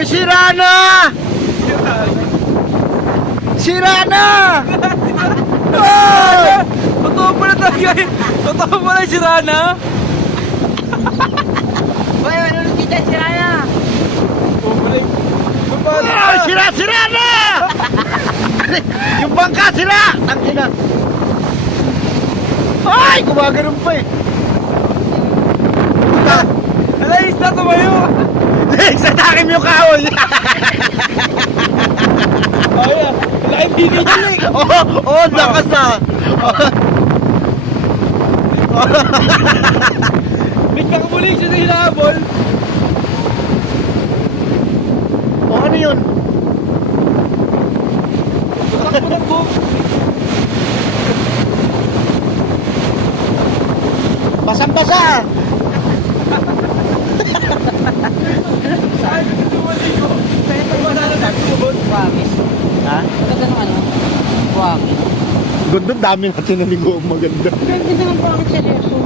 Hoy, sira na! Sira na! Hoy! Totoo pala talaga eh. Totoo pala si Rana. Boy, ano nung kita si Rana? Bumalik. Hoy, sira na! Yung bangka, sira! Tangina! Ay, gumagano'n pa eh. Alayos na tumayo. Lex, atakin mo yung kahoy! Ay, laking bigay niya Lex. Oo, lakas ah! Bigla ka muli siya na hinahabol. O, ano yun? Takbo. Basang-basa! Saan ka tumalik ko? Wala na nagtuhod. Promise. Ha? Maganda ng ano? Promise. Ganda, dami natin naligo maganda. Ganda ng promise sa Leso.